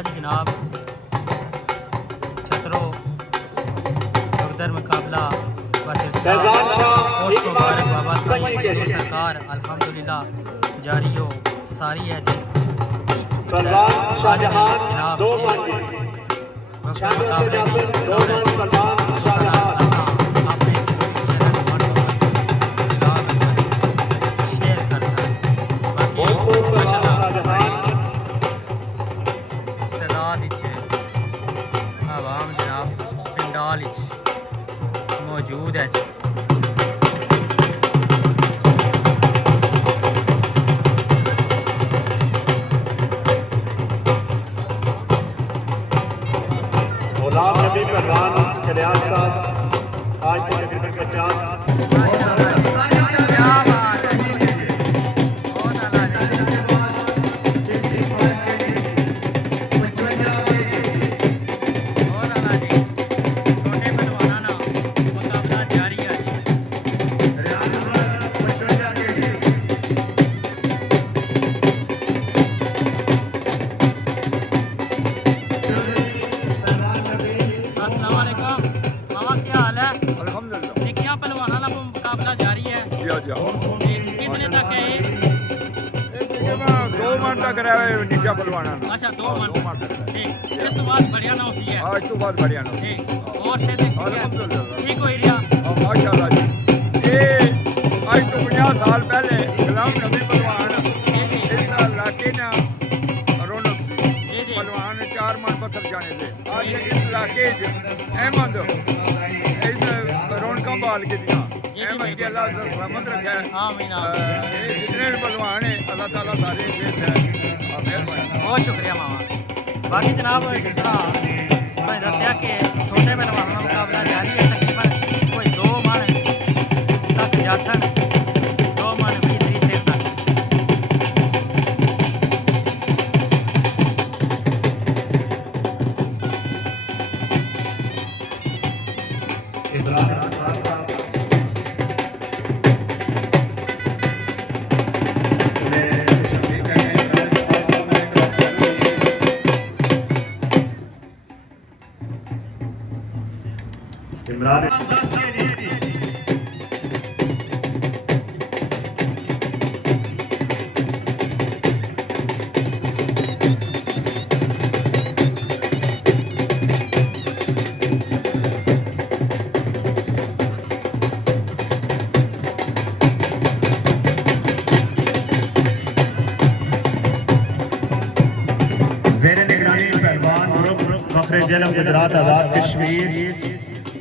आज जनाब छतरो बगदर मुकाबला व सिलसिला पोस्ट मुबारक बाबा साईं हजूर सरकार अल्हम्दुलिल्लाह जारियो सारी है जी। आज जनाब बगदर मुकाबले की अपने यूट्यूब चैनल शेयर कर सकते बाकी माशाल्लाह आवाम जनाब पिंडाल मौजूद है जी। गुलाम नबी पहलवान कल्याण साहब आज से तकरीबन 50 कितने तक है ये? 2 मन तक रहे नीचा पलवाना। अच्छा 2 मन ठीक। इस तो बाद बढ़िया ना होती है। आज तो बात बढ़िया ना ठीक और से ठीक हो रहा माशाल्लाह जी। ये आज तो 50 साल पहले गुलाम नबी पलवान इस इलाके ना रौनक सी पलवान 4 मन पत्थर जाने थे। आज इस इलाके अहमद इस रौनक बाल के दिया अल्लाह सलामत रखे। जितने भी पहलवान है अल्लाह ताला सारे बहुत शुक्रिया मामा। बाकी जनाब जिस तरह दसिया कि छोटे पहलवानों का मुकाबला जारी है। तकरीबन कोई 2 मन तक जासन 2 मन 20 सिर तक। इमरान ज़ेरे निगरानी पहलवान फखरे जलम गुजरात आज़ाद कश्मीर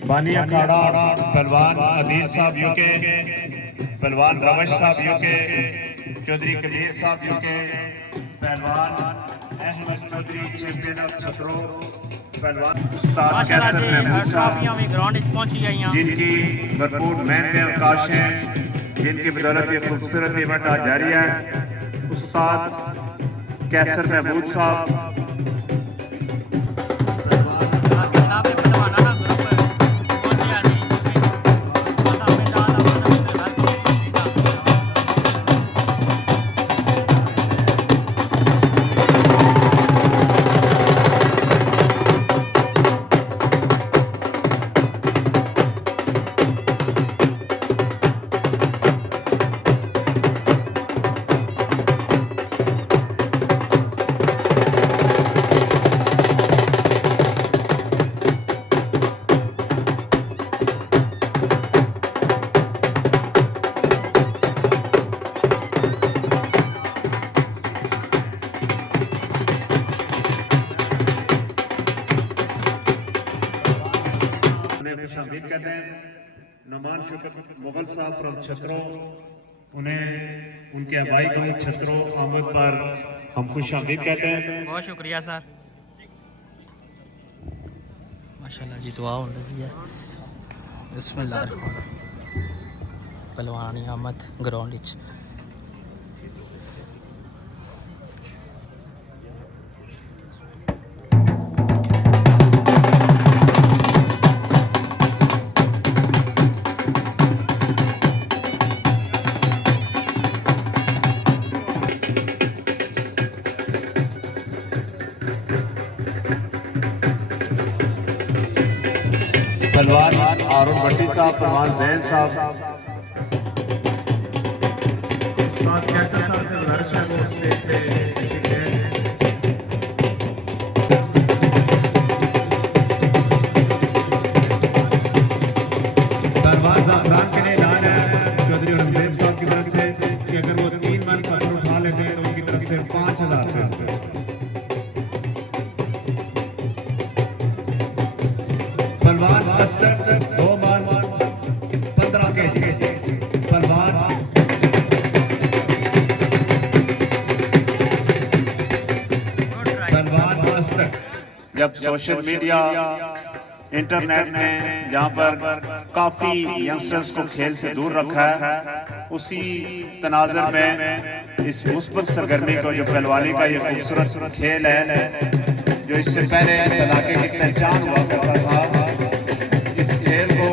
बानी अखाड़ा पहलवान अदील साहब यूके, पहलवान रवश साहब यूके, चौधरी कबीर साहब यूके, पहलवान अहमद चौधरी चैंपियन ऑफ छतरो, पहलवान उस्ताद कैसर महमूद साहब जिनकी भरपूर मेहनतें और काशें जिनकी बदौलत ये खूबसूरत इवेंट आज जारी है। उस्ताद कैसर महमूद साहब शामिल कहते हैं। नमान शुक्र मुगल साहब फ्रॉम छतरो, उन्हें उनके आबाई गांव छतरो आमद पर हम खुश आमदीद कहते हैं। बहुत शुक्रिया सर। माशाल्लाह जी दुआ हो रही है। बिस्मिल्लाह पहलवानी आमद ग्राउंड पहलवान हारून भट्टी साहब, पहलवान जैन साहब, उस्ताद कैसर साहब से गुजारिश है वो स्टेज पे तशरीफ ले आएं। पहलवान ज़ाफ़रान के लिए ऐलान है चौधरी औरंगजेब साहब की तरफ से कि अगर वो 3 मन पत्थर उठा लेते हैं तो उनकी तरफ से 5,000 रुपये। पहलवान असद 2 मन 15 kg, पहलवान जब सोशल मीडिया इंटरनेट ने जहाँ पर काफ़ी यंगस्टर्स को खेल से दूर रखा है, उसी तनाज़र में इस मुस्बत सरगर्मी को जो पहलवानी का ये खूबसूरत खेल है जो इससे पहले इस इलाके की पहचान हुआ करता था, इस खेल को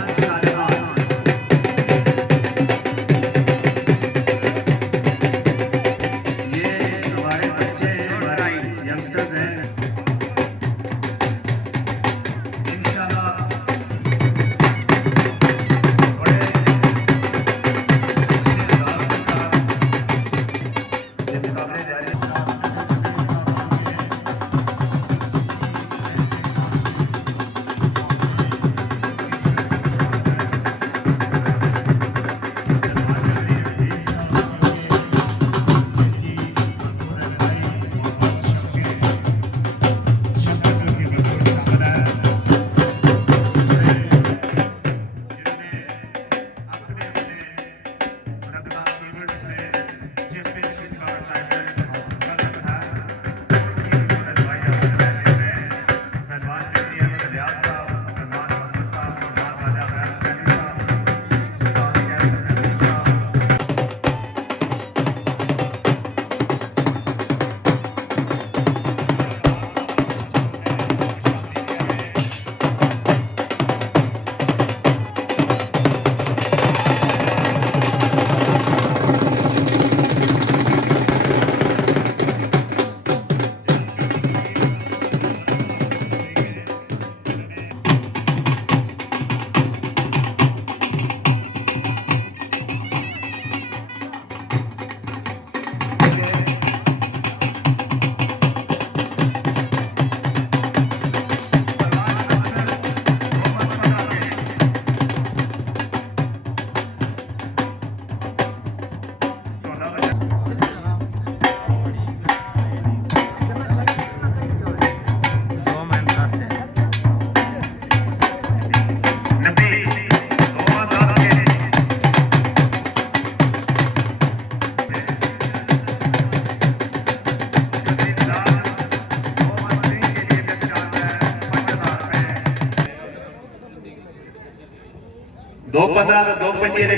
दो 15 तो 2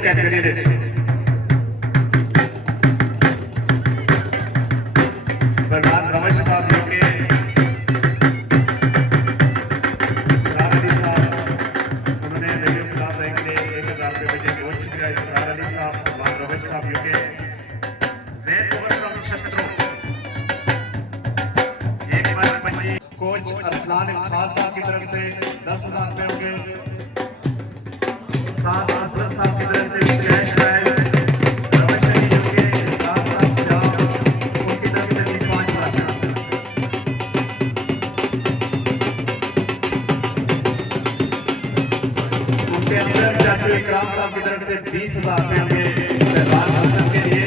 कैटेगरी ਦੇ प्रधान रमेश साहब जो के इसरार अली साहब, उन्होंने मेरे खिलाफ एक 1,000 रुपये भेजे। बहुत शुक्रिया इसरार अली साहब, प्रधान रमेश साहब जो के जैन ओवर शत्रु 1 बार पंजी कोच अरसलान खान साहब की तरफ से 10,000 रुपये होंगे। साथ असलम साहब की तरफ से कैश प्राइज रमेश अली जो के साथ साहब उनकी तरफ से भी 5 लाख। उनके अंदर जाके इकराम साहब की तरफ से 20,000 रुपये होंगे पहलवान हसन के लिए।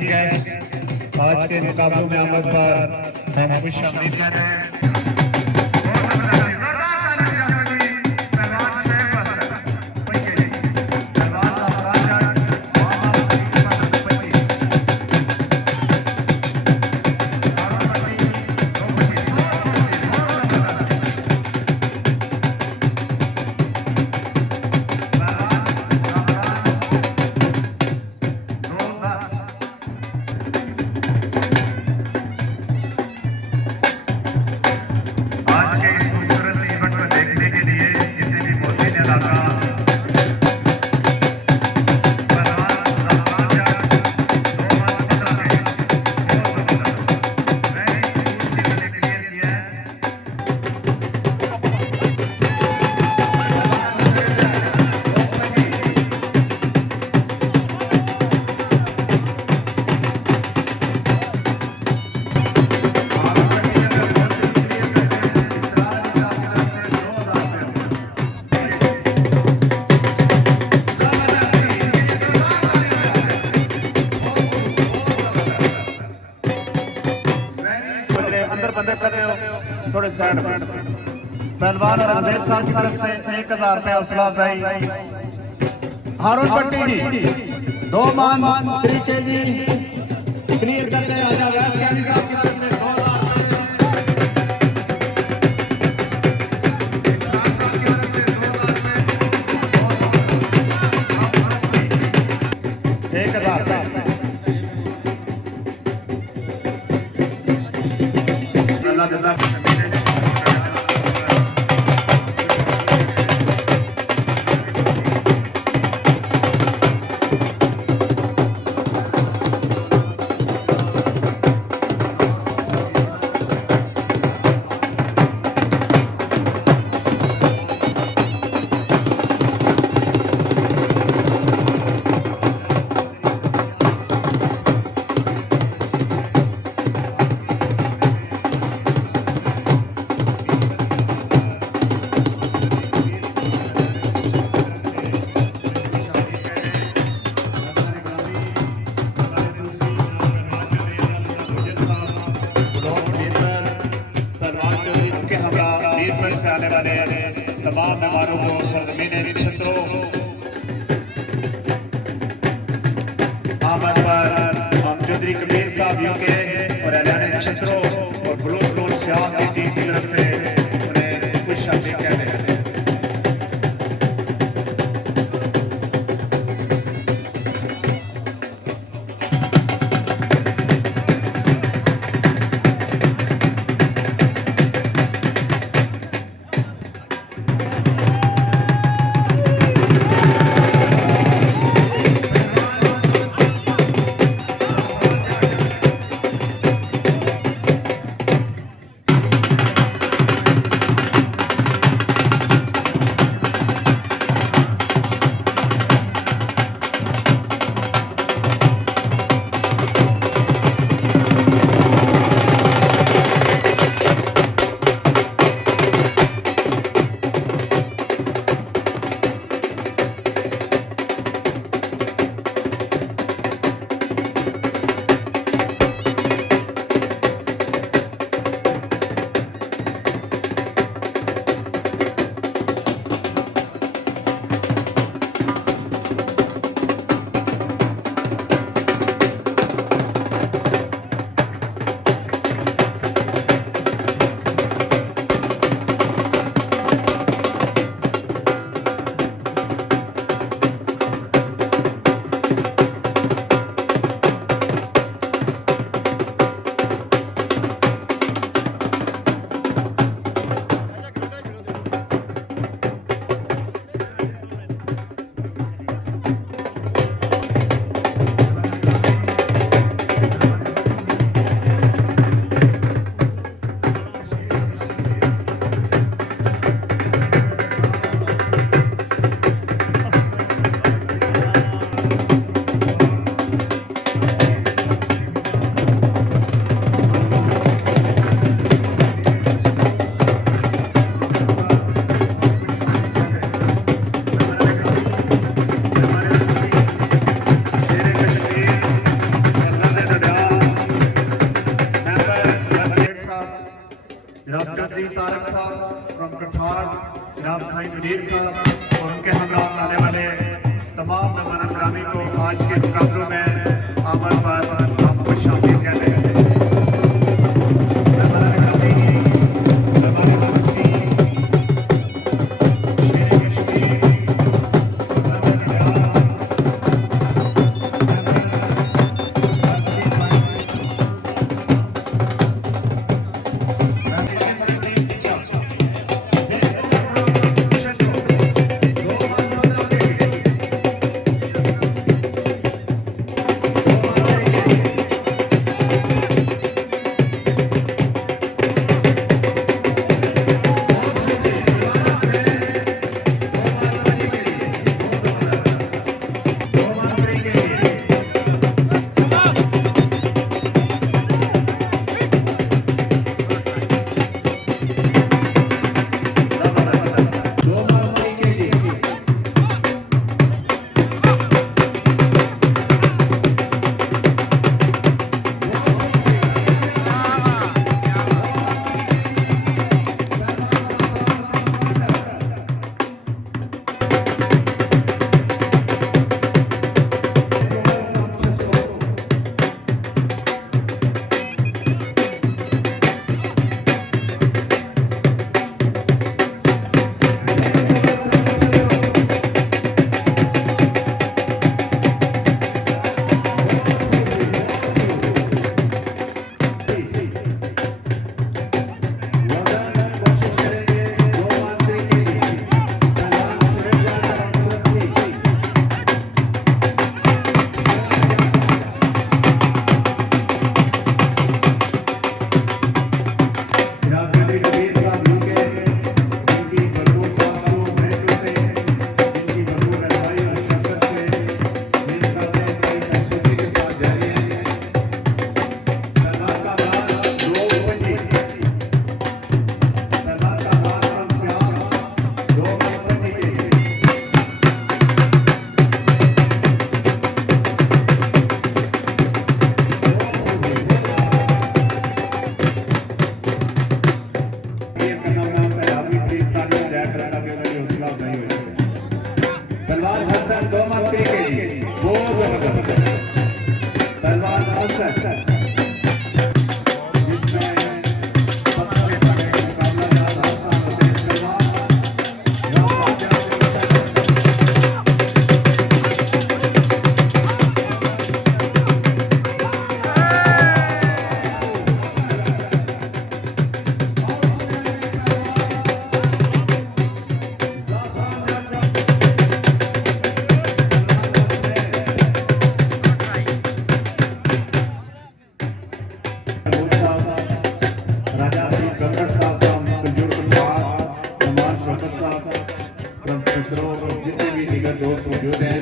चीफ गेस्ट आज के मुकाबलों में आमद पर हम खुश आमदीद कहते हैं। अंदर बंदे कर रहे हो थोड़े साइड पहलवान और अजैब साहब की तरफ से 1000 रुपये हौसला अफजाई। हारून पट्टी जी 2 मान तरीके जी क्लियर करते हैं। राजा व्यास ज्ञानी साहब की तरफ से 2000 से आने वाले तमाम मेहमानों को सरजमीन छत्रों आमद पर हम चौधरी कबीर साहब यूके और एलान छत्रों और ब्लू स्टोन सियाह की टीम की तरफ से उन्हें कुछ शब्द कहते हैं। फ्रॉम कठार, जनाब साईं मुनीर साहब और उनके हमरा आने वाले तमाम मेहमान ग्रामी को आज के मुकाबलों में आमद पर आपको शामिल करने पहलवान हसन 2 मरते के लिए बहुत जबरदस्त पहलवान हसन जितने भी लीडर दोस्त मौजूद हैं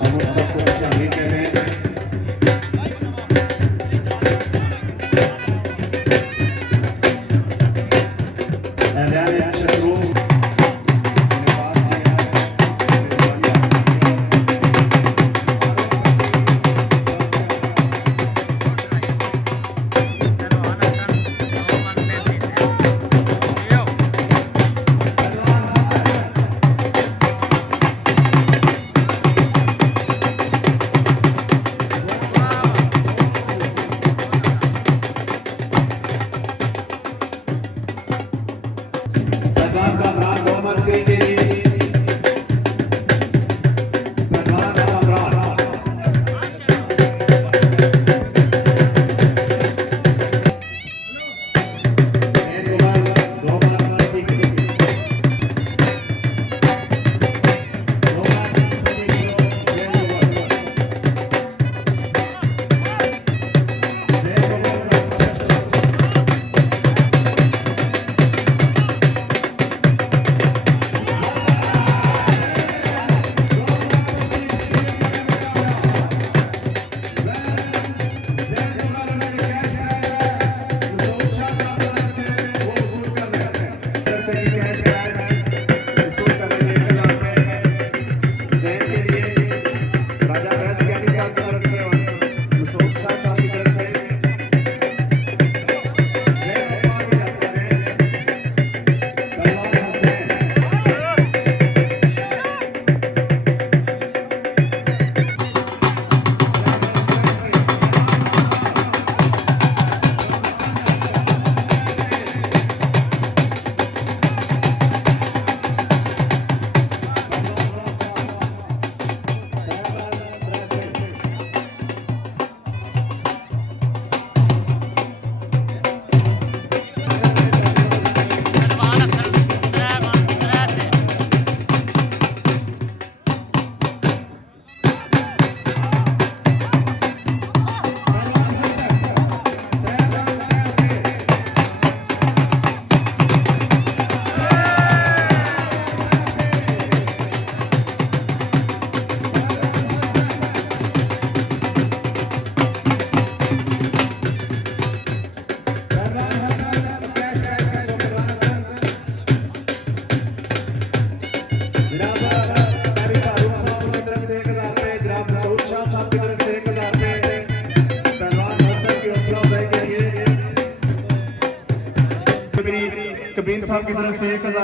हम उन सबको शामिल कर रहे हैं।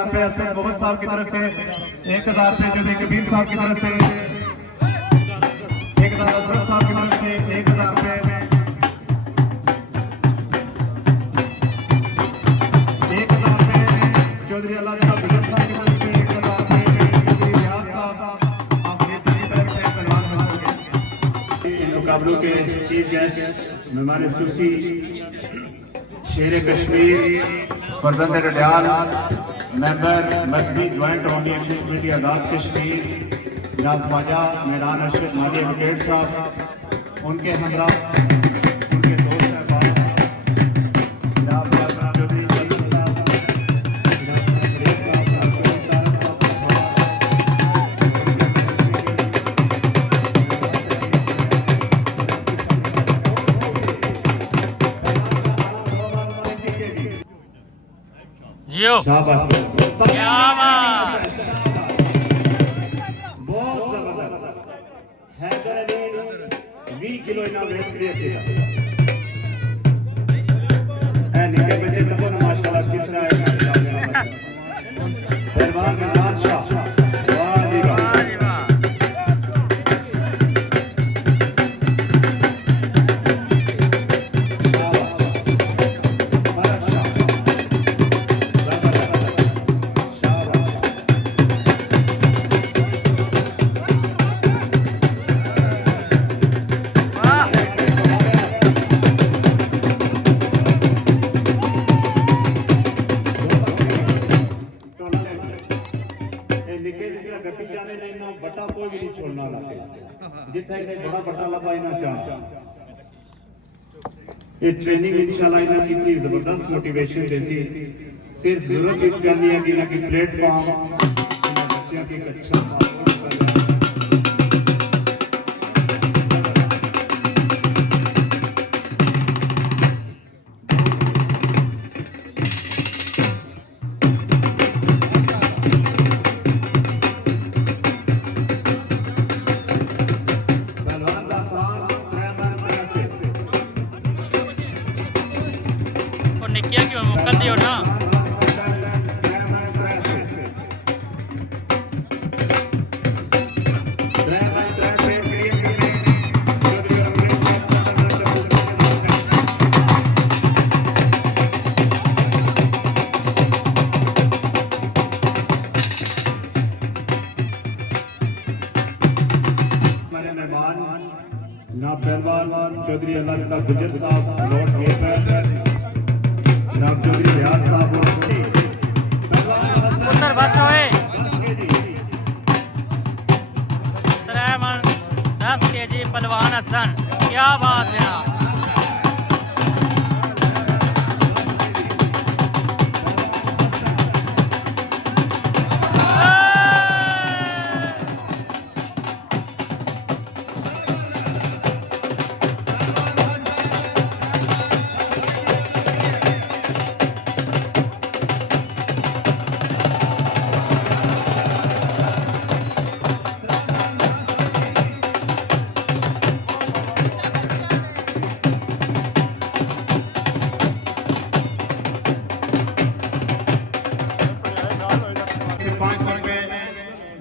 1000 रुपये असद मोहम्मद साहब की तरफ से, 1000 रुपये चौधरी कबीर साहब की तरफ से, 1000 अजहर साहब की तरफ से 1000 रुपये, 1000 रुपये चौधरी अल्लाह ताला गुजर साहब की तरफ से, 1000 रुपये चौधरी रियाज साहब अमृत की तरफ से पहलवान बनोगे। इन मुकाबलों के चीफ गेस्ट मेहमान खुसूसी शेर कश्मीर फर्जंद रडियाल मेंबर मर्कजी joint only action committee Azad Kashmir जनाब ख्वाजा मैदान अरशद माली एडवोकेट साहब, उनके हमरा उनके दोस्त साहब जनाब चौधरी फजल साहब, जनाब फरीद साहब, जियो शाबाश, क्या बात। बहुत जबरदस्त हैदर अली 20 किलो इनाम वेट क्रिएट किया है। निके बच्चे तब माशाल्लाह तीसरा है पहलवान इमरान शाह, वाह जी वाह। बटा कोई भी नहीं छोड़ना लगे जिथे इन्हें बड़ा बटा लगा इन्हें चाहता ये ट्रेनिंग इंशाल्लाह इन्हें कितनी जबरदस्त मोटिवेशन देसी। सिर्फ जरूरत इस करनी है कि इन्हें की प्लेटफॉर्म बच्चों की अच्छा निकिया क्यों मुक्कल दियो ना। पहलवान चौधरी अल्लाह ताला गुजर साहब लॉर्ड मेयर जनाब चौधरी रियाज साहब, उत्तर बचोए 10 kg पहलवान हसन, क्या बात है।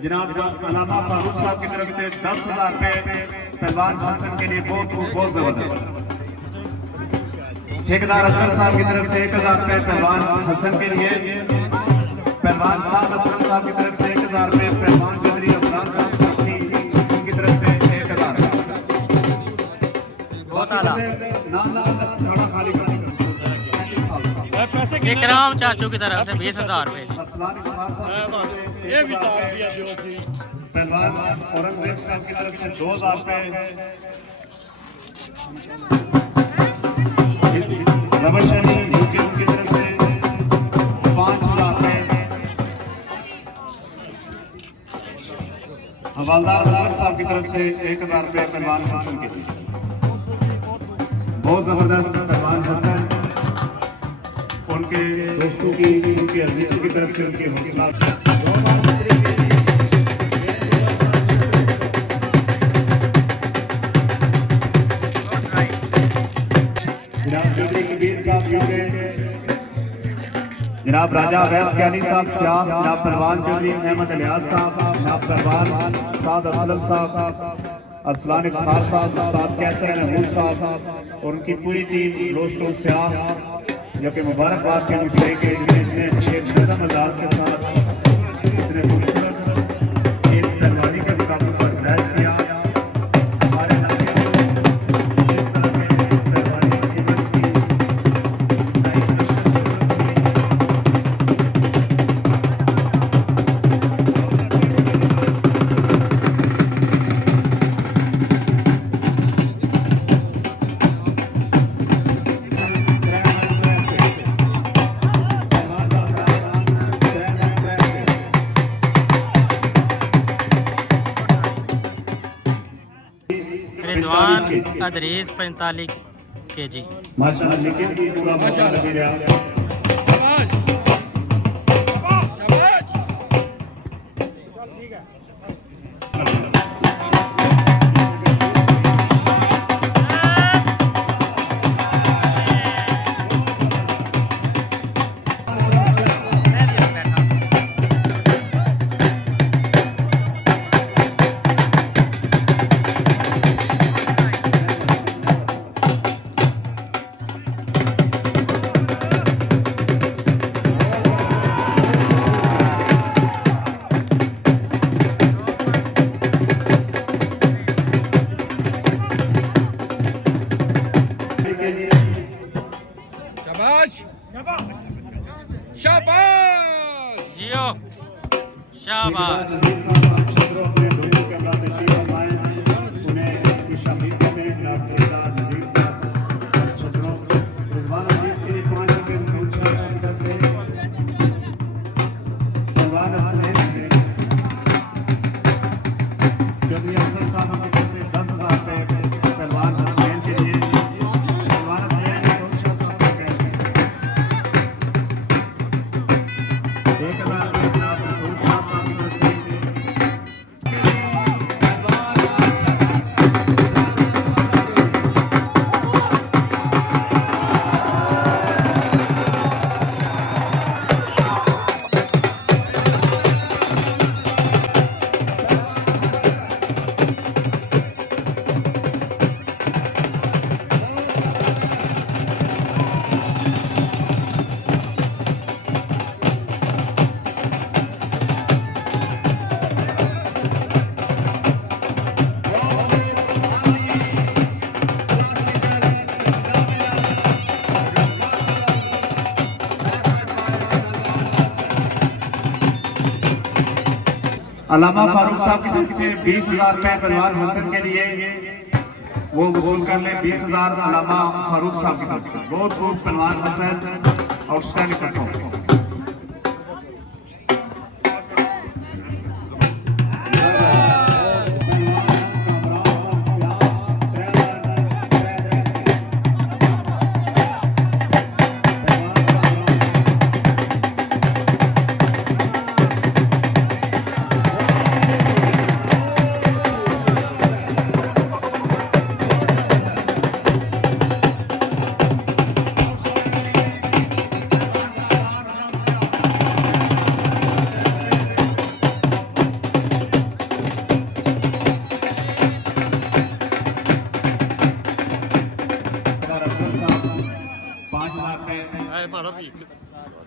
जनाब अलामा फारूक साहब की तरफ से 10,000 रुपए पहलवान हसन के लिए बहुत जबरदस्त। ठेकेदार अजहर साहब की तरफ से 1000 रुपए पहलवान हसन के लिए, पहलवान साहब असलम साहब की तरफ से 1000 रुपए, पहलवान चौधरी अफरान साहब की तरफ से 1000। बहुत आला। इकराम चाचू की तरफ से 20,000 रुपए। पहलवान औरंगजेब साहब की तरफ से 2000 रुपए, रबश अली यूके की तरफ से 5000 रुपए, हवालदार अजहर साहब की तरफ से 1000 रुपए पहलवान हसन के लिए। बहुत जबरदस्त पहलवान हसन उनके दोस्तों की उनके अजीजों की तरफ से उनकी हौसला जनाब जनाब राजा अवैस कैनी साहब सियाह, जनाब पहलवान चौधरी अहमद लियाज साहब, जनाब पहलवान साद असलम साहब, असलान इफ्तार साहब, उस्ताद कैसर महमूद साहब और उनकी पूरी टीम रोस्टो सियाह, जो कि मुबारकबाद के मुझे के इतने अच्छे नज़म अंदाज के साथ इतने खूबसूरत एक पहलवानी के मुकाबले पर ग्रैस किया। हमारे इलाके में इस तरह के पहलवानी इवेंट्स की नई रिजवान अदरीस 45 kg। माशाअल्लाह लेकिन की पूरा माशाअल्लाह लगी रहा। शाबाश शाबाश ठीक है। शाबाश शाबाश जियो शाबाश। अल्लामा फारूक साहब की तरफ से 20,000 रुपए पहलवान हसन के लिए वो वसूल कर ले। 20,000 अल्लामा फारूक साहब की तरफ से। बहुत खूब पहलवान हसन आउटस्टैंडिंग परफॉर्मेंस।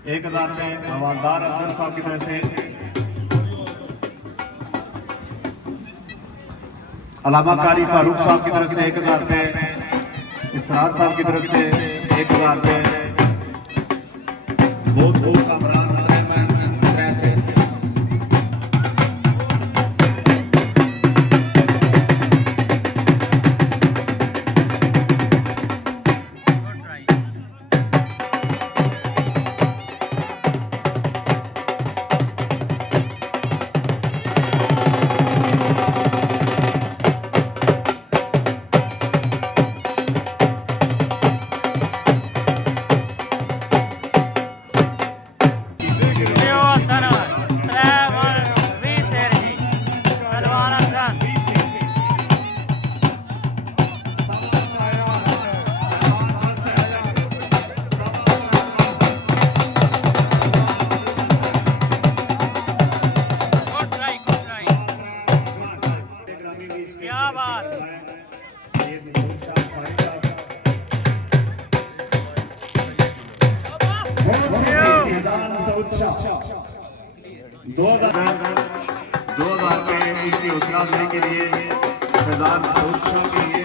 एक 1,000 रुपए हवालदार असगर साहब की तरफ से। अलामा कारी फारूक साहब की तरफ से 1,000 रुपए। इसरार साहब की तरफ से 1,000 रुपए। बहुत खूब कामरान पैसे। 2000 पे इसकी हौसला अफजाई के लिए फैजान शाह के लिए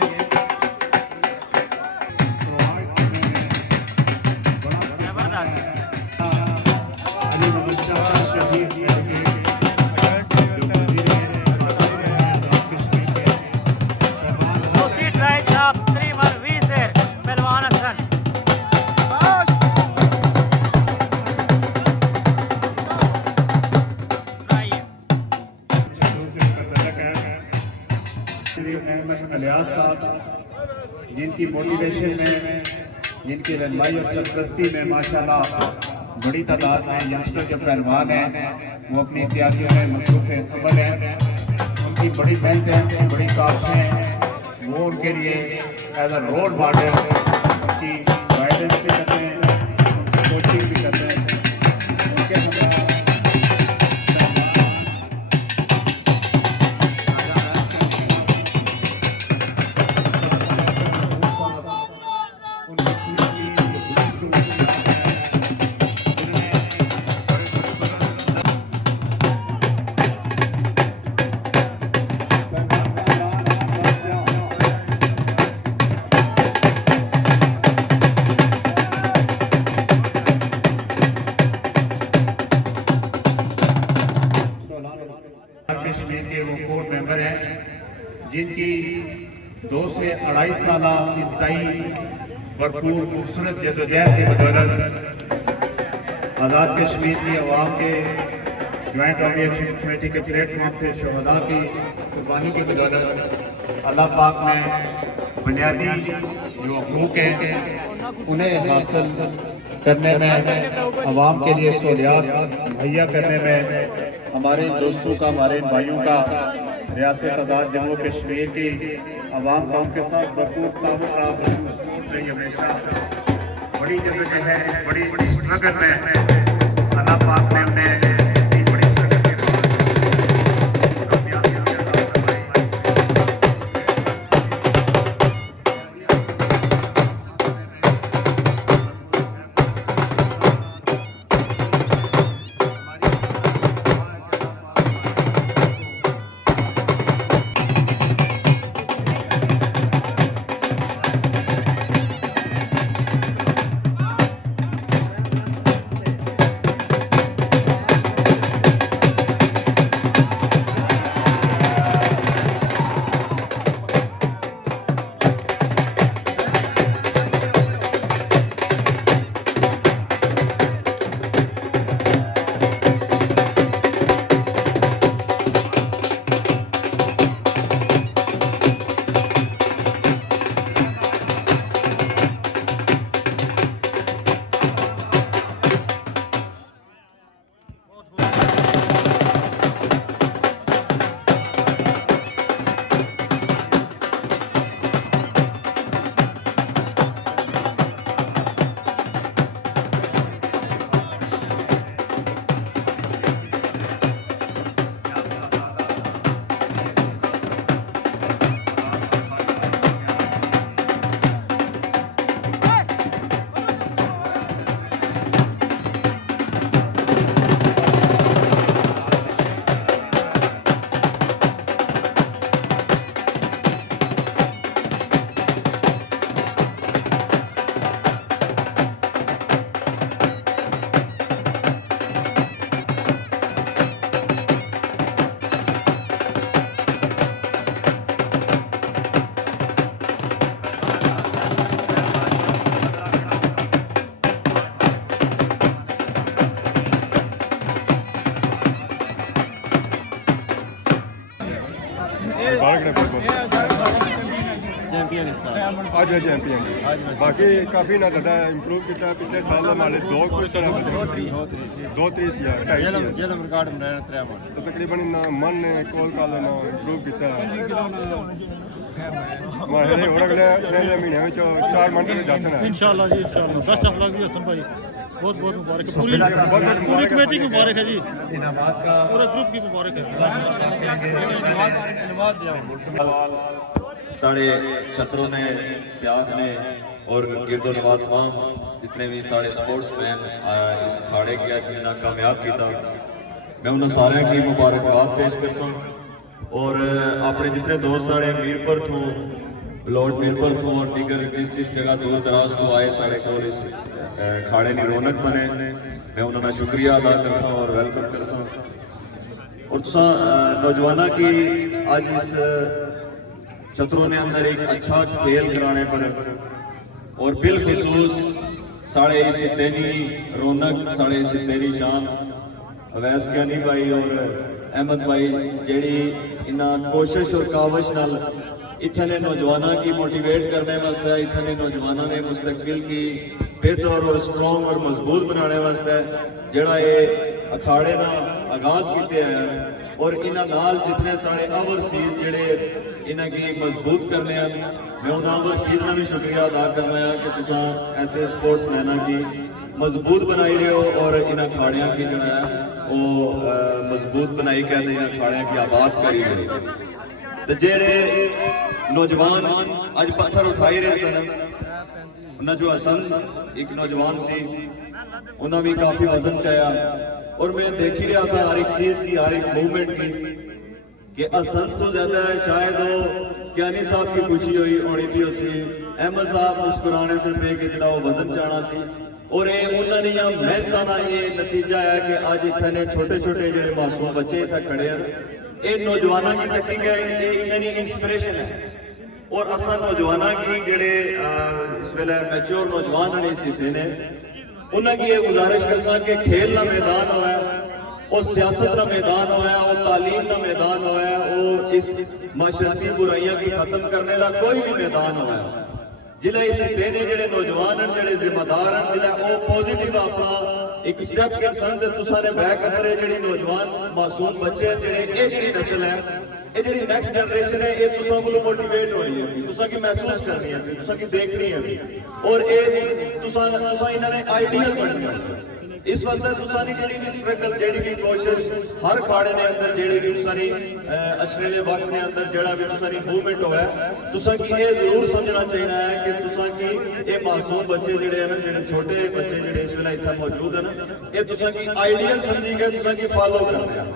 जिनकी मोटिवेशन में, जिनकी रहनुमाई और सरपरस्ती में माशाल्लाह बड़ी तादाद में यंगस्टर जो पहलवान हैं वो अपनी तैयारियों में मसरूफ़ अमल हैं। उनकी बड़ी मेहनत है, उनकी बड़ी काविशें हैं, वो उनके लिए एज अ रोल मॉडल उनकी गाइडेंस भी करते हैं, उनकी कोचिंग भी करते हैं। उनके कश्मीर के वो कोर मेंबर हैं जिनकी 2 से 2.5 साल इंतहाई भरपूर खूबसूरत जदोजहद की बदौलत आज़ाद कश्मीर की अवाम के ज्वाइंट ऑब्जेक्शन कमेटी के प्लेटफॉर्म से शहदा की कुर्बानी की बदौलत अल्लाह पाक ने बुनियादी जो हकूक़ हैं उन्हें हासिल करने में, अवाम के लिए सहूलियात मुहैया करने में हमारे दोस्तों का, हमारे भाइयों का रियासत आज़ाद जम्मू कश्मीर की अवाम का उनके साथ भरपूर ताउन रहा, भरपूर सपोर्ट रही हमेशा। बड़ी जदोजहद, बड़ी स्ट्रगल में अल्लाह पाक ने उन्हें बड़ी स्ट्रगल के बाद कामयाबी अता फरमाई। आज है चैंपियन बाकी काफ़ी ना ज़्यादा इंप्रूव किया पिछले साल हमारे 2 कुछ तरह दो तीस या तो तकरीबन ना मन ने कॉल का लेना इंप्रूव किया माहिर और अगले महीने में 4 मंथ में दर्शन है इंशाल्लाह जी इंशाल्लाह बेस्ट ऑफ लक जी हसन भाई बहुत बहुत मुबारक है पूरी कमेटी की मुबारक है जी इनामात का पूरे ग्रुप की मुबारक है साढ़े छत्रों ने सियाह ने और गिरदो नवा तमाम जितने भी साढ़े स्पोर्ट्स मैन इस खाड़े किया जिन्हें कामयाब किया मैं उन्होंने सारे की मुबारकबाद पेश करसा और अपने जितने दोस्त साढ़े मीरपुर तो ब्लॉड मीरपुर तो और दीगर जिस जगह दूर दराज तो आए साढ़े को इस खाड़े की रौनक बने, मैं उन्होंने शुक्रिया अदा करसा और वेलकम करसा। और तुसा नौजवाना की आज इस छतरों ने अंदर एक अच्छा खेल कराने पर और बिलखुसूस साढ़े इस तेनी रौनक साढ़े इस तेनी शान अवैस ज्ञानी भाई और अहमद भाई जेड़ी इन्ना कोशिश और कावश नाल इतने नौजवानों की मोटिवेट करने वास्ते, इतने नौजवानों ने मुस्तकबिल की बेहतर और स्ट्रॉन्ग और मजबूत बनाने वास्ते जेड़ा ये अखाड़े ना आगाज किए हैं और इन्हां नाल जितने साढ़े ओवरसीज जेड़े इन्हां की मजबूत करने हैं, मैं उन्हां ओवरसीज का भी शुक्रिया अदा करना है कि तुसा ऐसे स्पोर्ट्समैनों की मजबूत बनाई रहे हो और इन्हां खाड़ियां की जो है वो मजबूत बनाई कहते इन्हां खाड़ियां की आबाद करी रहे हो। तो जेड़े नौजवान अज पत्थर उठाई रहे सन, उन्हें जो हसन एक नौजवान सी उन्हें भी काफी वजन चाया और मैं देख ही रहा था हर एक चीज की, हर एक मूवमेंट की कि हसन तो ज्यादा है शायद वो ज्ञानी साहब की खुशी हुई होनी भी उसी अहमद साहब मुस्कुराने से देख के जो वजन चाहना सी और ये उन्होंने मेहनत का ये नतीजा है कि आज इतने छोटे छोटे जो मासूम बच्चे इतने खड़े हैं, ये नौजवानों की तकिंग है, ये इन्होंने इंस्पिरेशन है। और असा नौजवानों की जेडे इस वेले मैच्योर नौजवान ने सीधे ने उन्होंने ये गुजारिश कर सा कि खेल ना मैदान होया और सियासत का मैदान होया और तालीम का मैदान होया और इस माशरती बुराइयां की खत्म करने का कोई भी मैदान होया जिले इस देने जेडे नौजवान जेडे जिम्मेदार हैं जिले वो पॉजिटिव अपना एक स्टेप इंसान से तुसा ने बैक करे जेडी नौजवान मासूम बच्चे जेडे ये जेडी नस्ल है ये जेडी नेक्स्ट जनरेशन है ये तुसा को मोटिवेट होई है, तुसा की महसूस करनी है, तुसा की देखनी है और ये तुसा इन्होंने आइडियल बनना है। इस वास्ते तुसा नी जेडी भी स्ट्रगल जेडी भी कोशिश हर खाड़े ने अंदर जेडी भी तुसा नी अशरेले वक्त ने अंदर जेड़ा भी तुसा नी मूवमेंट होया तुसा की ये जरूर समझना चाहिए है कि तुसा की ये मासूम बच्चे जेडे हैं ना जेडे छोटे बच्चे जेडे इस वेले इत्थे मौजूद है ना ये तुसा की आइडियल समझी के तुसा की फॉलो करना है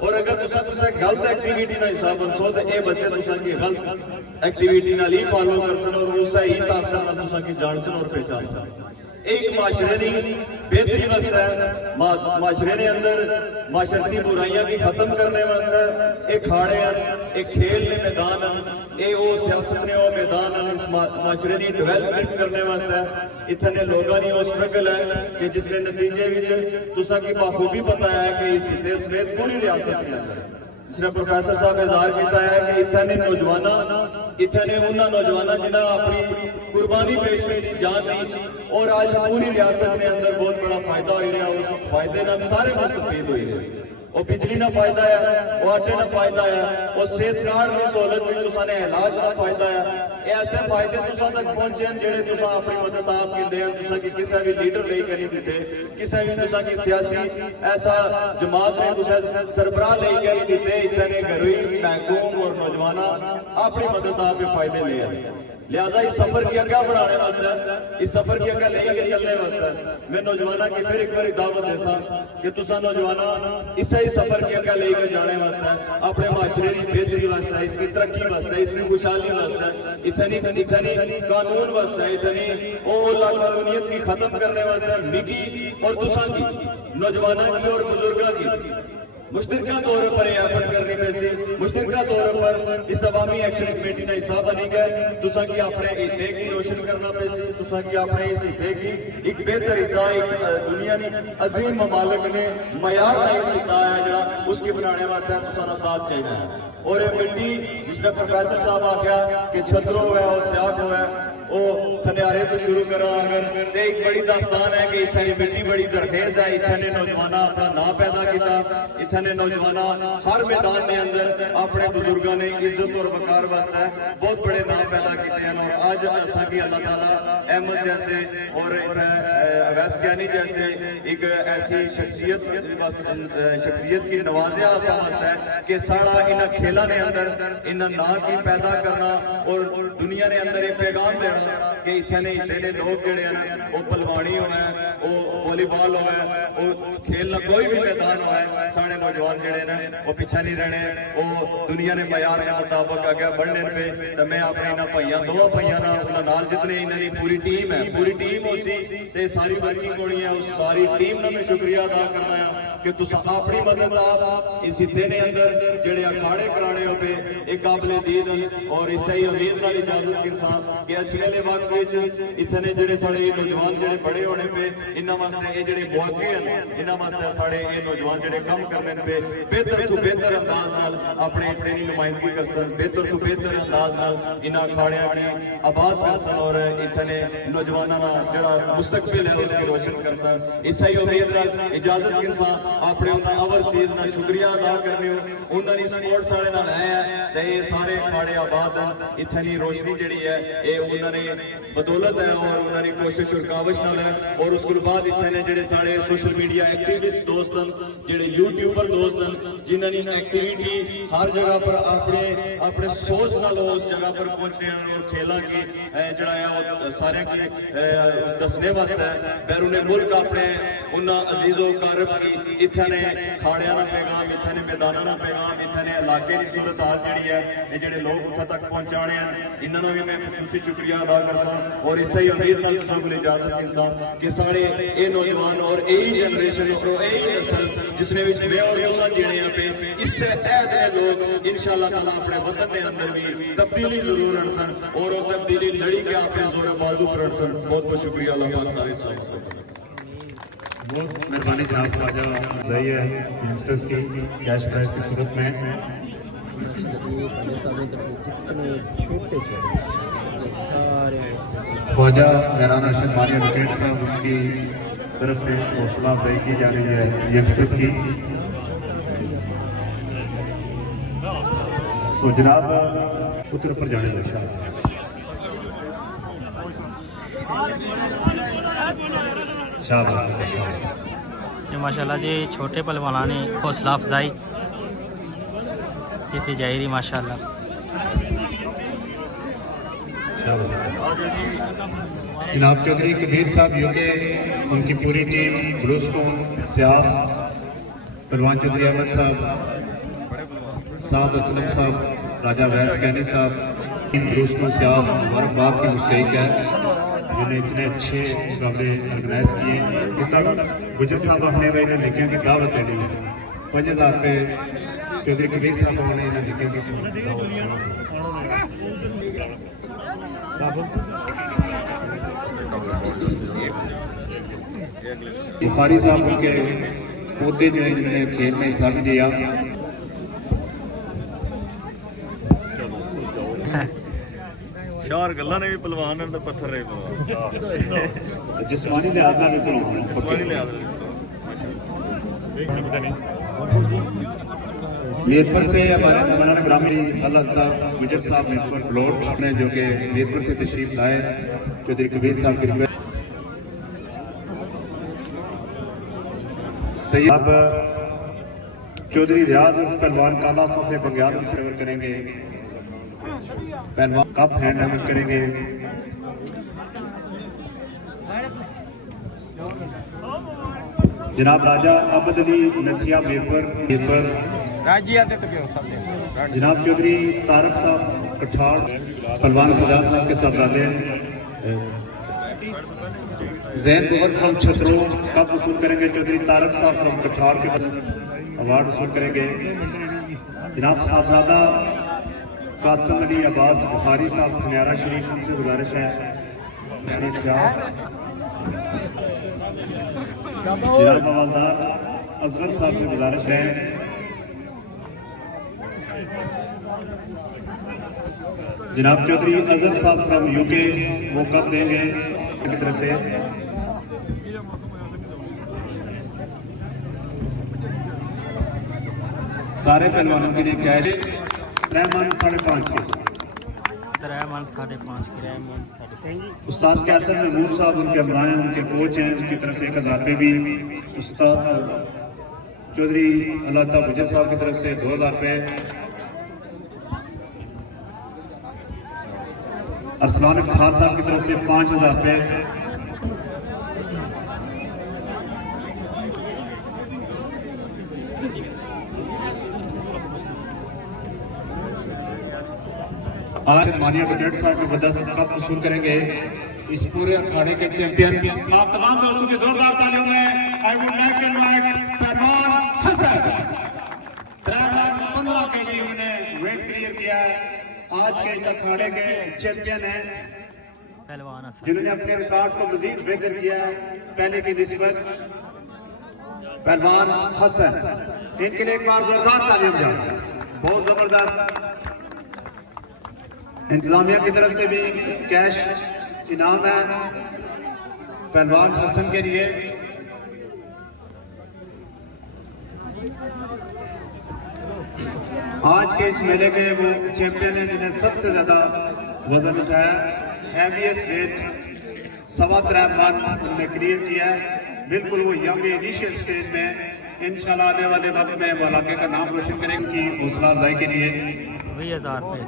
और अगर तुसा गलत एक्टिविटी ना हिसाब बनसो तो ये बच्चे तुसा की गलत एक्टिविटी नाल ही फॉलो करसन और उस सही तासर नाल तुसा की जानसन और पहचान सन। एक माशरे नी बेहतरी वास्ते माशरे ने अंदर माशरती बुराइयां की खत्म करने वास्ते एक खाड़े हैं, एक खेल ने मैदान है, ये वो सियासत ने वो मैदान है, इस माशरे की डेवलपमेंट करने वास्ते इतने लोगों की वो स्ट्रगल है कि जिसके नतीजे विच तुसा की बाखूबी पता है कि इस हिस्से समेत पूरी रियासत के अंदर जिसने प्रोफेसर साहब इजहार किया है कि इतने नौजवाना इतने उन्होंने नौजवाना जिन्हें अपनी कुर्बानी पेश की जान दी और आज पूरी रियासत के अंदर बहुत बड़ा फायदा हो रहा है, उस फायदे नाल सारे मुस्तफीद हो रहे और बिजली ना फायदा है, वो आटे ना फायदा है, और सेहत कार्ड की सहूलत भी तुसा ने इलाज का फायदा है। ये ऐसे फायदे तुसा तक पहुंचे हैं जेडे तुसा अपनी मदद आप कीते हैं, तुसा की किसी भी लीडर लेके नहीं दिते, किसी भी तुसा की सियासी ऐसा जमात ने तुसा सरबराह लेके नहीं दिते, इतने गरीब महकूम और नौजवाना अपनी मदद आप फायदे ले आए। लिहाजा इस सफर की अग्गा बढ़ाने वास्ते, इस सफर की अग्गा लेके चलने वास्ते मैं नौजवाना की फिर एक बार दावत देसा कि तुसा नौजवाना इस ही सफर की अग्गा लेके जाने वास्ते अपने माशरे की बेहतरी वास्ते, इसकी तरक्की वास्ते, इसकी खुशहाली वास्ते, इतनी कानून वास्ते, इतनी ओला कानूनियत की खत्म करने वास्ते मिगी और तुसा की नौजवाना की और बुजुर्गों की मुश्तरका तौर पर एफर्ट करनी पैसे, मुश्तरका तौर पर इस अवामी एक्शन कमेटी का हिस्सा बनी गए, तुसा की अपने हिस्से की रोशन करना पैसे, तुसा की अपने इस हिस्से की एक बेहतर हिस्सा एक दुनिया ने अजीम ममालिक ने मयार का एक हिस्सा है जरा उसकी बनाने वास्ते तुसा साथ चाहिए। और ये मिट्टी जिसने प्रोफेसर साहब आख्या कि छतरो है और सियाक है वो खनियारे तो शुरू करा अगर एक बड़ी दास्तान है कि इतनी मिट्टी बड़ी जरखेज है, इतने नौजवाना अपना नाम पैदा किया, इतने नौजवाना हर मैदान के अंदर अपने बुजुर्गों ने इज्जत और वकार वास्ते बहुत बड़े नाम पैदा किए हैं। और आज असा की अल्लाह ताला अहमद जैसे और अवैस ज्ञानी जैसे एक ऐसी शख्सियत की नवाजिया असा वास्ते कि साड़ा इन खेलों के अंदर इन नाम की पैदा करना और दुनिया के अंदर एक पैगाम देना कि इतने इतने लोग जोड़े हैं वो पलवानी होवे वो वॉलीबॉल होवे वो खेलना कोई भी मैदान होवे साढ़े नौजवान जोड़े ने वो पीछे नहीं रहने वो दुनिया ने मयार के मुताबिक आगे बढ़ने पे तो मैं अपने इन्होंने भाइयों दो भाइयों नाल जितने इन्होंने पूरी टीम उसी ते सारी वर्किंग होनी है उस सारी टीम का मैं शुक्रिया अदा करना है कि तुस अपनी मदद आप इस हिस्से ने अंदर जेड़े अखाड़े कराने हो पे एक काबिल दीद और इस ही उम्मीद नाल इजाजत इंसान कि अगले वक्त विच इतने जेड़े साडे नौजवान जेड़े बड़े होने पे इन्हां वास्ते ये जेड़े मौके हैं इन्हां वास्ते साडे ये नौजवान जेड़े काम करने पे बेहतर तो बेहतर अंदाज नाल अपने इतने की नुमाइंदगी कर सन बेहतर तो बेहतर अंदाज नाल इन्हां अखाड़ियां की आबाद कर सन और इतने नौजवानों का जेड़ा मुस्तकबिल है उसकी रोशन कर सन इस ही उम्मीद नाल इजाजत इंसान अपने उन्होंने ओवरसीज का शुक्रिया अदा करने उन्होंने स्पोर्ट्स वाले नाल है ते ये सारे अखाड़े आबाद इत्थे दी रोशनी जिहड़ी है ये उन्होंने बदौलत है और उन्होंने कोशिश और काविश नाल है और उसके बाद इत्थे ने जिहड़े सारे सोशल मीडिया एक्टिविस्ट दोस्त हैं जिहड़े यूट्यूबर दोस्त हैं जिन्होंने एक्टिविटी हर जगह पर अपने अपने सोच नाल उस जगह पर पहुंचने और खेलों की जिहड़ा है वो सारे दसने वास्ते बैरून मुल्क अपने उन्होंने अजीजो कारब की इतने खाड़िया का पैगाम इतने मैदानों का पैगाम इतने इलाके की सूरत हाल जी है ये जो लोग उत्थे तक पहुँचाने हैं इन्होंने भी मैं खसूसी शुक्रिया अदा कर सा और इस ही उम्मीद को इजाजत इंसान कि साढ़े ये नौजवान और यही जनरेशन यही नस्ल जिसने भी मैं और तुसा जीने हैं पे इससे ऐद लोग इंशाअल्लाह ताला अपने वतन के अंदर भी तब्दीली जरूर आन सन और वो तब्दीली लड़ी के अपने जोर बाजू पर आन सन बहुत बहुत शुक्रिया अल्लाह पाक बहुत मेहरबानी जनाब ख्वाजा अफजाई है यंगस्टर्स की कैश प्राइज की सूरत में ख्वाजा मेहराना शर्मानी एडवोकेट साहब उनकी तरफ से हौसला अफजाई की जा रही है यंगस्टर्स की सो जनाब उत्तर पर जाने दो ये माशाल्लाह जी छोटे पहलवाना ने हौसला अफजाई की जा रही माशाल्लाह। जनाब चौधरी कबीर साहब यूके उनकी पूरी टीम ब्लू स्टोन सियाफ पहलवान चौधरी अहमद साहब साद असलम साहब राजा वैस कैनी साहब ब्लू स्टोन सियाफ मुबारकबाद के मुस्तहिक है जिन्हें इतने अच्छे मुकाबले ऑर्गेनाइज किए तक गुजर साहब अपने इन्हें लिखियों की दावत देनी है 5000 रुपये चौधरी कबीर साहब ने इन्हें लिखियों की बुखारी साहब उनके पोते जो है जिन्होंने खेल में हिस्सा भी दिया चार गल्ला ने भी पहलवान ने पत्थर रहे पहलवान जिस्मानी लिहाज भी पहलवान जिस्मानी लिहाज मीरपुर से हमारे मौलाना ग्रामीण अल्लाह गुजर साहब मीरपुर ब्लॉट ने जो कि मीरपुर से तशरीफ लाए चौधरी कबीर साहब की सैयद चौधरी रियाज और पहलवान काला फखरे बंग्याल से करेंगे पहलवान कप हैंड हैंड करेंगे जनाब राजा अबद अली नथिया मीरपुर जनाब चौधरी तारक साहब कठाड़ पहलवान सजाद साहब के साथ डाले जैन कुंवर फ्रॉम छतरो कप वसूल करेंगे चौधरी तारक साहब फ्रॉम कठाड़ के अवार्ड वसूल करेंगे जनाब साहबजादा कासम अली अब्बास बुखारी साहब खनियारा शरीफ उनसे गुजारिश है जनाब हवालदार असगर साहब से गुजारिश है जनाब चौधरी अजहर साहब फ्रॉम यूके वो कब देंगे की तरफ से सारे पहलवानों के लिए क्या है 3 मन 5.5 के उस्ताद कैसर महमूद साहब उनके अमराएं उनके कोच हैं उनकी तरफ से 1000 रुपये भी उस्ताद चौधरी अल्लाह गुजर साहब की तरफ से 2000 रुपये अरसलान खान साहब की तरफ से 5000 रुपये। आज मानिया ब्रिगेड साहब को 10 कप वसूल करेंगे इस पूरे अखाड़े के चैंपियन। आप तमाम दोस्तों के जोरदार तालियों में I would like to invite Pahalwan Hasan. 3,15,000 के लिए उन्हें वेट क्लियर किया है। आज के इस अखाड़े के चैंपियन हैं पहलवान हसन, जिन्होंने अपने रिकॉर्ड को मजीद बेहतर किया है पहले की निस्बत। पहलवान हसन, इनके लिए एक बार जोरदार तालियां बजाएं। बहुत जबरदस्त। इंतजामिया की तरफ से भी कैश इनाम है पहलवान हसन के लिए। आज के इस मेले के वो चैंपियन हैं जिन्हें सबसे ज्यादा वजन उठाया, हैवीएस्ट वेट 3.25 मन उन्होंने क्लियर किया है। बिल्कुल वो यंग इनिशियल स्टेज में इंशाल्लाह आने वाले वक्त में वो इलाके का नाम रोशन करेंगे। की हौसला अफजाई के लिए 20,000 रुपये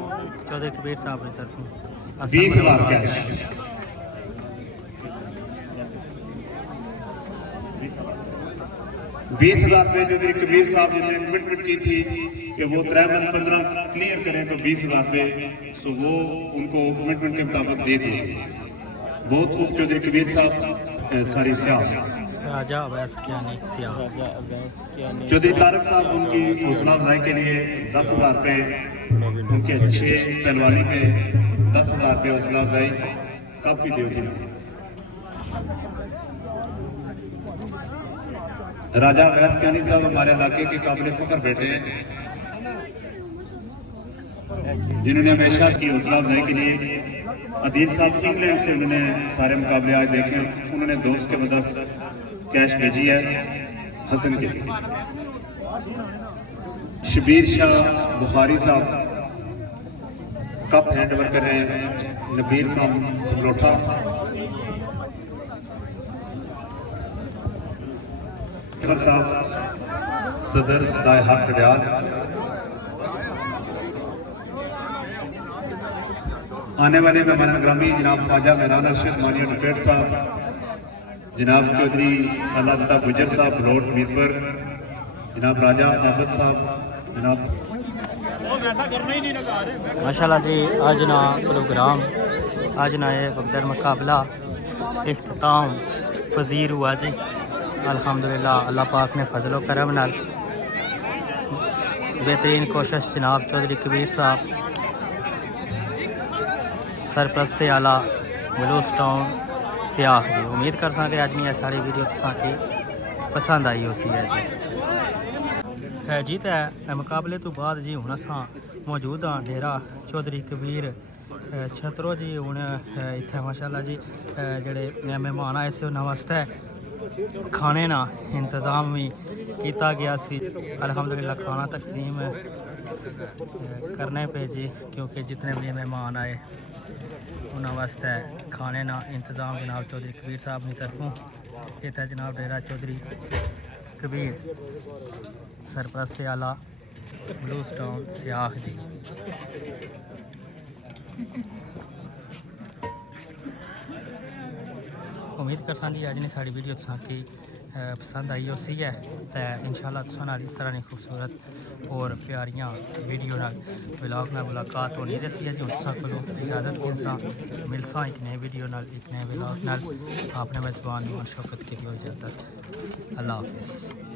चौधरी कबीर साहब की तरफों 20,000 कैश। 20,000 रुपये चौधरी कबीर साहब ने कमिटमेंट की थी कि वो 3-15 क्लियर करें तो 20,000 रुपये, सो वो उनको कमिटमेंट के मुताबिक दे दिए। बहुत खूब चौधरी कबीर साहब सारी स्याह राजा अवैस कियानी सियाह। चौधरी तारक साहब उनकी हौसला अफजाई के लिए 10,000 रुपये, उनके अच्छे पहलवानी पे 10,000 रुपये हौसला अफजाई। काफी देगी राजा अवैस कियानी साहब हमारे इलाके के काबिल फख्र बेटे हैं, जिन्होंने हमेशा की हौसला अफजाई के लिए। अदील साहब इंग्लैंड से उन्होंने सारे मुकाबले आज देखे, उन्होंने दोस्त के बदस कैश भेजी है हसन के लिए। शबीर शाह बुखारी साहब कप हैंड ओवर कर रहे हैं नबीर फ्रॉम सबलोठा। साहब सदर सदाए हक डयाल। आने वाले मेहमान ग्रामी जनाब ख्वाजा मेहरान अरशद मानिया टिकट साहब, जनाब चौधरी अल्लाह गुजर साहब लोट मीरपुर, जनाब राजा आबद साहब, जनाब माशाल्लाह जी। आज ना प्रोग्राम आज ना ये बगदर मुकाबला इख्तिताम पजीर हुआ जी अल्हम्दुलिल्लाह। अल्लाह पाक ने फजलो करम नाल बेहतरीन कोशिश जनाब चौधरी कबीर साहब सरप्रस्ते आला बलूस टाउन सियाह जी। उम्मीद कर सा कि अज मैं सारी वीडियो तुसांकी पसंद आई उसी है जी। तो मुकाबले तो बाद जी हूँ अस मौजूद हाँ डेरा चौधरी कबीर छतरो जी। हूँ इतने माशाल्लाह जी जेडे मेहमान आए से उन्होंने वास्ते खाने ना इंतज़ाम भी किया गया सी। अल्हम्दुलिल्लाह खाना तकसीम करने पे जी, क्योंकि जितने भी मेहमान आए उन्होंने वास्ते खाने ना इंतज़ाम जनाब चौधरी कबीर साहब की तरफों इतना जनाब डेरा चौधरी कबीर सरप्रस्ते आला ब्लूस टाउन सियाह जी। उम्मीद कर सा जी अज ने साड़ी वीडियो तुसांकी पसंद आई उसी है। तो इंशाल्लाह तुसां नाल इस तरह की खूबसूरत और प्यारियां वीडियो नाल व्लॉग नाल मुलाकात होनी रही है जी। तुसां कोलों इजाज़त गिनसा मिलसा एक नए वीडियो नाल एक नए व्लॉग नाल। अपने मेज़बान शौकत की दियो इजाज़त। अल्लाह हाफिज़।